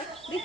আছে দেই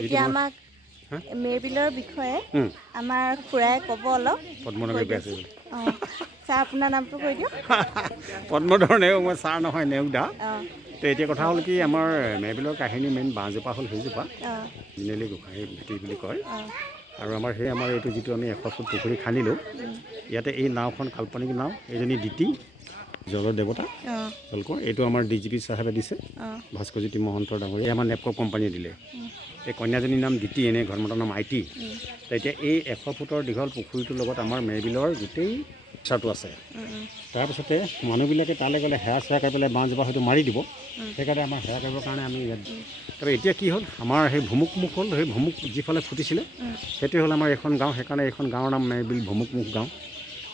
এতিয়া আমাক মেৰবিলৰ বিষয়ে আমাৰ খুৰাই ক'ব অলপ ছাৰ আপোনাৰ নামটো কৈ দিয়ক পদ্মধৰ নেওগ মই ছাৰ নহয় নেওগ দা তো এতিয়া কথা হ'ল কি আমাৰ মেৰবিলৰ কাহিনী মেইন বাঁহজোপা হ'ল সেইজোপা মিনেলি গোসাঁই ভেটি বুলি কয় আৰু আমাৰ এইটো যিটো আমি 100 ফুট পুখুৰী খান্দিলোঁ ইয়াতে এই নাওখন কাল্পনিক নাও এইজনী দিতি জলৰ দেৱতা জলকৰ এইটো আমাৰ DGP চাহেবে দিছে ভাস্কৰজ্যোতি মহন্তৰ ডাঙৰীয়া এই আমাৰ নেপক কোম্পানীয়ে দিলে এই কন্যাজনীৰ নাম দিতি এনে ঘৰমতৰ নাম আইটি তো এতিয়া এই 100 ফুটৰ দীঘল পুখুৰীটোৰ লগত আমাৰ মেৰবিলৰ গোটেই ইচ্ছাটো আছে তাৰপিছতে মানুহবিলাকে তালৈ গ'লে সেৱা চেৱা কৰি পেলাই বাঁহজোপা হয়তো মাৰি দিব সেইকাৰণে আমাৰ সেৱা কৰিবৰ কাৰণে আমি ইয়াত তাৰপৰা এতিয়া কি হ'ল আমাৰ সেই ভুমুকমুখ হ'ল সেই ভুমুক যিফালে ফুটিছিলে সেইটোৱে হ'ল আমাৰ এখন গাঁও সেইকাৰণে এইখন গাঁৱৰ নাম মেৰবিল ভুমুকমুখ গাঁও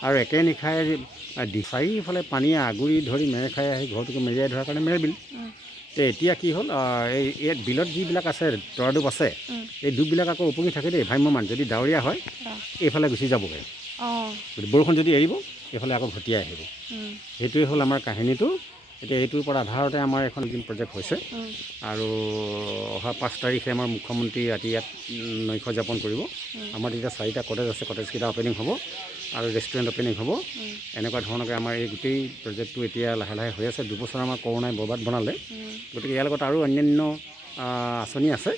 আৰু একে নিশাই চাৰিওফালে পানীয়ে আগুৰি ধৰি মেৰ খাই আহি ঘৰটোকো মেৰিয়াই ধৰাৰ কাৰণে মেৰবিল এতিয়া কি হ'ল এই বিলত যিবিলাক আছে তৰা ডুব আছে এই ডুববিলাক আকৌ উপঙি থাকে দেই ভ্ৰাম্যমান যদি ডাৱৰীয়া হয় এইফালে গুচি যাবগৈ বৰষুণ যদি এৰিব এইফালে আকৌ ভটিয়াই আহিব সেইটোৱে হ'ল আমাৰ কাহিনীটো এতিয়া এইটোৰ পৰা আধাৰতে আমাৰ এখন প্ৰজেক্ট হৈছে আৰু অহা 5 তাৰিখে আমাৰ মুখ্যমন্ত্ৰী ৰাতি ইয়াত নৈশ যাপন কৰিব আমাৰ এতিয়া 4টা কটেজ আছে কটেজকেইটা অপেনিং হ'ব আৰু ৰেষ্টুৰেণ্ট অপেনিং হ'ব এনেকুৱা ধৰণকৈ আমাৰ এই গোটেই প্ৰজেক্টটো এতিয়া লাহে লাহে হৈ আছে 2 বছৰ আমাৰ কৰোণাই বৰবাদ বনালে গতিকে ইয়াৰ লগত আৰু অন্যান্য আঁচনি আছে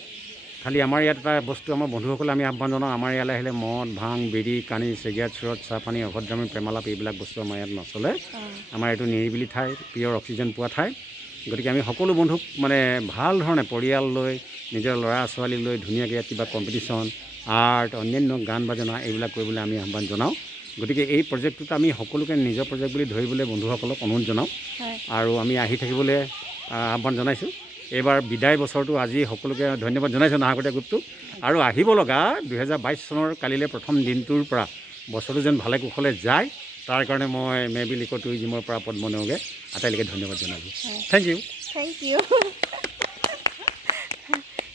খালি আমাৰ ইয়াত এটা বস্তু আমাৰ বন্ধুসকলে আমি আহ্বান জনাওঁ আমাৰ ইয়ালৈ আহিলে মদ ভাং বিড়ি কানি চিগাৰেট চুৰত চাহপানী অভদ্ৰামী প্ৰেমালাপ এইবিলাক বস্তু আমাৰ ইয়াত নচলে আমাৰ এইটো নিৰিবিলি ঠাই পিয়ৰ অক্সিজেন পোৱা ঠাই গতিকে আমি সকলো বন্ধুক মানে ভাল ধৰণে পৰিয়াল লৈ নিজৰ ল'ৰা ছোৱালী লৈ ধুনীয়াকৈ ইয়াত কিবা কম্পিটিশ্যন আৰ্ট অন্যান্য গান বাজনা এইবিলাক কৰিবলৈ আমি আহ্বান জনাওঁ গতিকে এই প্ৰজেক্টটোত আমি সকলোকে নিজৰ প্ৰজেক্ট বুলি ধৰিবলৈ বন্ধুসকলক অনুৰোধ জনাওঁ আৰু আমি আহি থাকিবলৈ আহ্বান জনাইছোঁ এইবাৰ বিদায় বছৰটো আজি সকলোকে ধন্যবাদ জনাইছোঁ নাহকটীয়া গ্ৰুপটো আৰু আহিব লগা 2022 চনৰ কালিলৈ প্ৰথম দিনটোৰ পৰা বছৰটো যেন ভালে কুশলে যায় তাৰ কাৰণে মই মেৰবিল ইক' টুৰিজিমৰ পৰা পদ্ম নেওগে আটাইলৈকে ধন্যবাদ জনাইছোঁ থেংক ইউ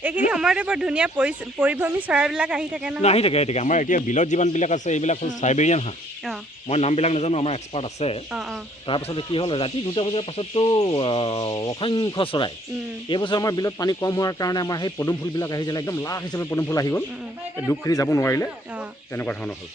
এইখিনি সময়তে বৰ ধুনীয়া পৰিভ্ৰমী চৰাইবিলাক আহি থাকে নহয়। আহি থাকে আমাৰ এতিয়া বিলত যিমানবিলাক আছে এইবিলাক হ'ল চাইবেৰিয়ান হাঁহ। মই নামবিলাক নাজানো, আমাৰ এক্সপাৰ্ট আছে। তাৰপাছতে কি হ'ল ৰাতি 2টা বজাৰ পাছততো অসংখ্য চৰাই। এইবছৰ আমাৰ বিলত পানী কম হোৱাৰ কাৰণে আমাৰ সেই পদুম ফুলবিলাক আহিছিলে, একদম লাখ হিচাপে পদুম ফুল আহি গ'ল। দুখখিনি যাব নোৱাৰিলে, তেনেকুৱা ধৰণৰ হ'ল।